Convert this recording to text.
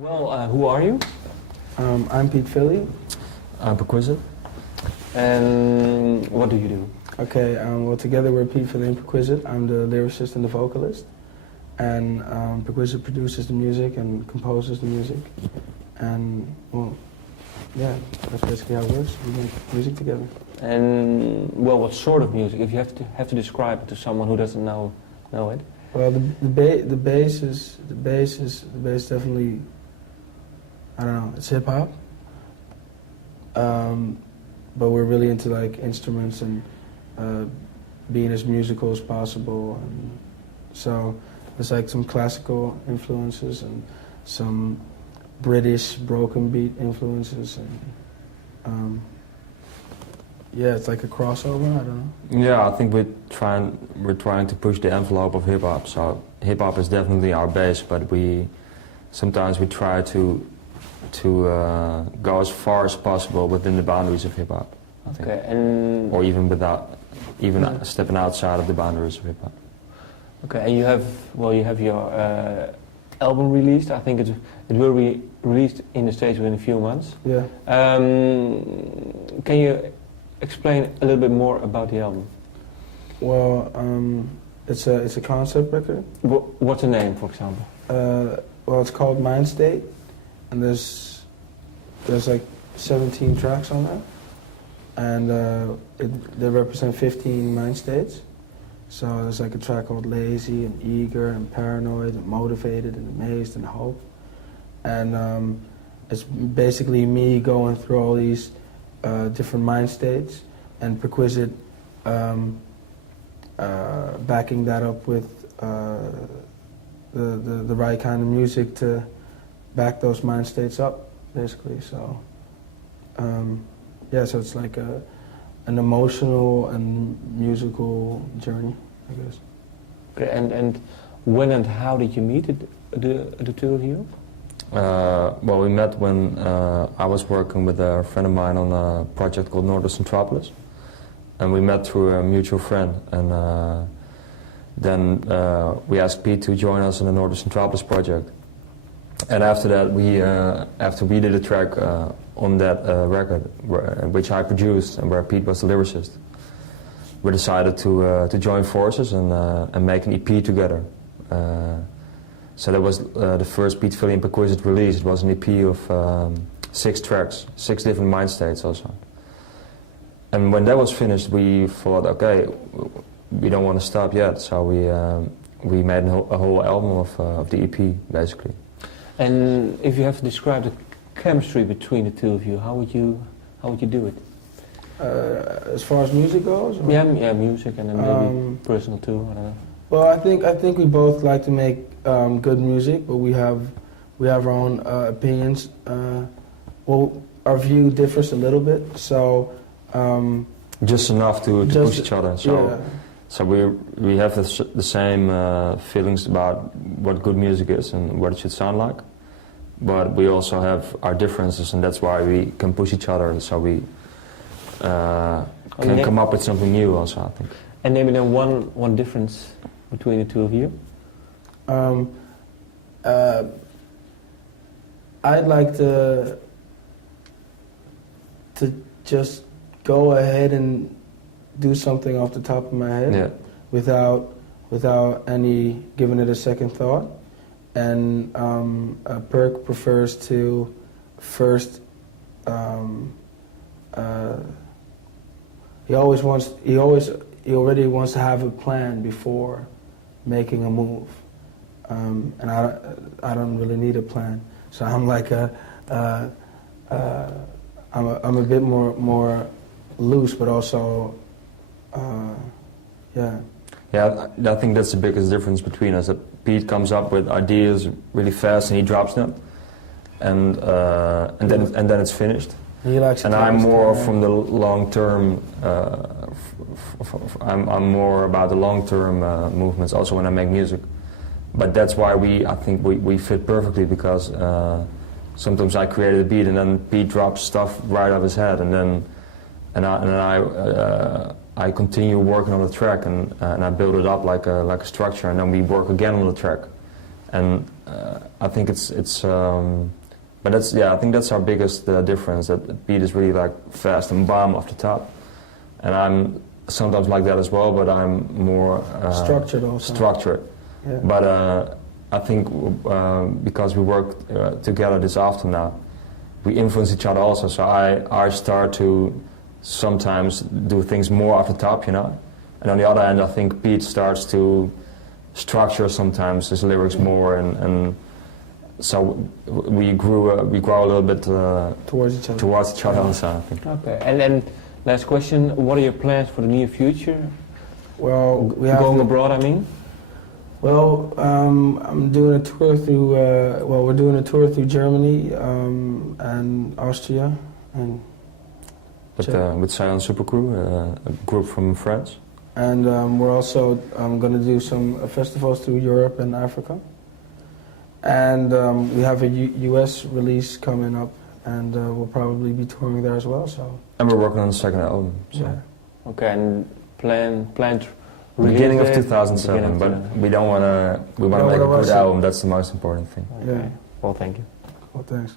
Well, who are you? I'm Pete Philly. I'm Perquisite. And what do you do? Okay, well together we're Pete Philly and Perquisite. I'm the lyricist and the vocalist. And Perquisite produces the music and composes the music. And, well, yeah, that's basically how it works. We make music together. And, well, what sort of music? If you have to describe it to someone who doesn't know it. Well, the bass definitely, I don't know, it's hip hop. But we're really into like instruments and being as musical as possible. And so there's like some classical influences and some British broken beat influences. And yeah, it's like a crossover, I don't know. Yeah, I think we're trying to push the envelope of hip hop. So hip hop is definitely our base, but sometimes we try to go as far as possible within the boundaries of hip hop. Okay, and or even stepping outside of the boundaries of hip hop. Okay, and you have your album released. I think it will be released in the States within a few months. Yeah. Can you explain a little bit more about the album? Well, it's a concept record. What's the name, for example? Well, it's called Mindstate, and there's like 17 tracks on that, and they represent 15 mind states. So there's like a track called Lazy and Eager and Paranoid and Motivated and Amazed and Hope, and it's basically me going through all these different mind states, and Perquisite backing that up with the right kind of music to back those mind states up, basically. So yeah, so it's like an emotional and musical journey, I guess. Okay, and when and how did you meet the two of you? Well, we met when I was working with a friend of mine on a project called Northern Centropolis, and we met through a mutual friend, and then we asked Pete to join us in the Northern Centropolis project. And after that, after we did a track on that record, which I produced and where Pete was the lyricist, we decided to join forces and make an EP together. So that was the first Pete Philly and Perquisite release. It was an EP of 6 tracks, 6 different mind states also. And when that was finished, we thought, okay, we don't want to stop yet. So we made a whole album of the EP, basically. And if you have to describe the chemistry between the two of you, how would you do it? As far as music goes? Or? Yeah, music, and then maybe personal too. I don't know. Well, I think we both like to make good music, but we have our own opinions. Well, our view differs a little bit, so just enough to push each other. So yeah. So we have the same feelings about what good music is and what it should sound like, but we also have our differences, and that's why we can push each other. So we can come up with something new also, I think. And maybe then one difference between the two of you? I'd like to just go ahead and do something off the top of my head, yeah, without any giving it a second thought, and Perk prefers to first. He already wants to have a plan before making a move, and I don't really need a plan. So I'm like I'm a bit more loose, but also yeah. Yeah, I think that's the biggest difference between us. That Pete comes up with ideas really fast and he drops them, and then it's finished. He likes. And I'm more from the long term. I'm more about the long term movements. Also, when I make music, but that's why I think we fit perfectly, because sometimes I created a beat and then Pete drops stuff right off his head, and then I continue working on the track, and I build it up like a structure, and then we work again on the track, and I think it's but that's I think that's our biggest difference. That Pete is really like fast and bomb off the top, and I'm sometimes like that as well, but I'm more structured also. Structured. Yeah. But I think because we work together this often now, we influence each other also. So I start to sometimes do things more off the top, you know. And on the other hand, I think Pete starts to structure sometimes his lyrics more, and so we grow a little bit towards each other. Also, I think. Okay, and then last question: what are your plans for the near future? Well, we have going abroad, I mean. Well, I'm doing a tour through. We're doing a tour through Germany and Austria, and with Silent Supercrew, a group from France. And we're also going to do some festivals through Europe and Africa. And we have a US release coming up, and we'll probably be touring there as well. So. And we're working on the second album. So. Yeah. Okay, and planned. Beginning of 2007, but we don't want to. We want to make a good album. That's the most important thing. Yeah. Well, thank you. Well, thanks.